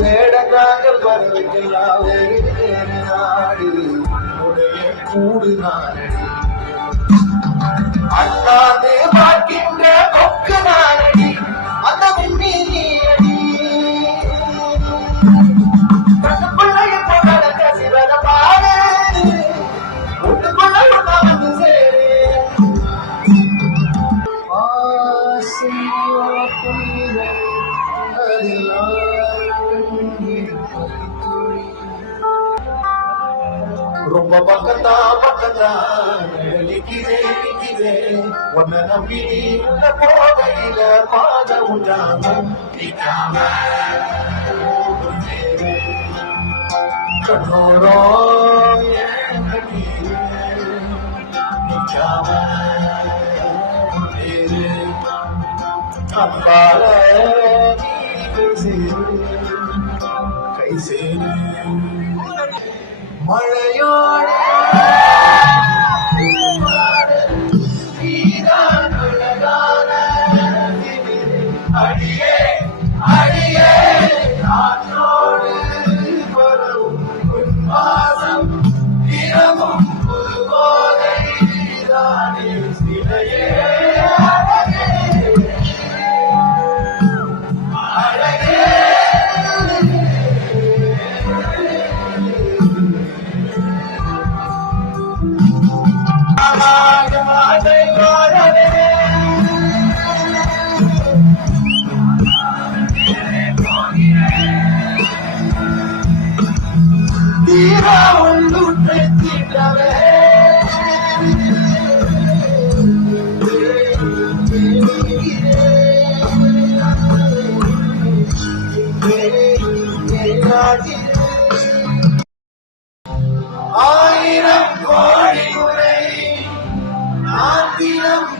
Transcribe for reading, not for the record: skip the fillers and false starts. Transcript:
வேடங்காக பறவைக்கெல்லாம் நாடு உடைய கூடு நானடி அண்ணாது பார்க்கின்ற கொக்கு நானடி அந்த விண்ணி நீடி பிள்ளைய போட சிவத பாடு ஒட்டுக்குள்ள வந்து சேரு ரொம்ப பக்கத்தா நிக்கிறே உன்னை நம்பி உள்ள போகையில பாத உண்டாகும் கண்ணோரோ கை சேரு மழையோட அடியே அடியே நாட்டோடு வரும் உன்வாசம் தினமும் ஒரு போதைதானே சிலையே தீரா உள்ளுற்றை தீட்டவே ஆயிரம் கோடி முறை நான் தினம்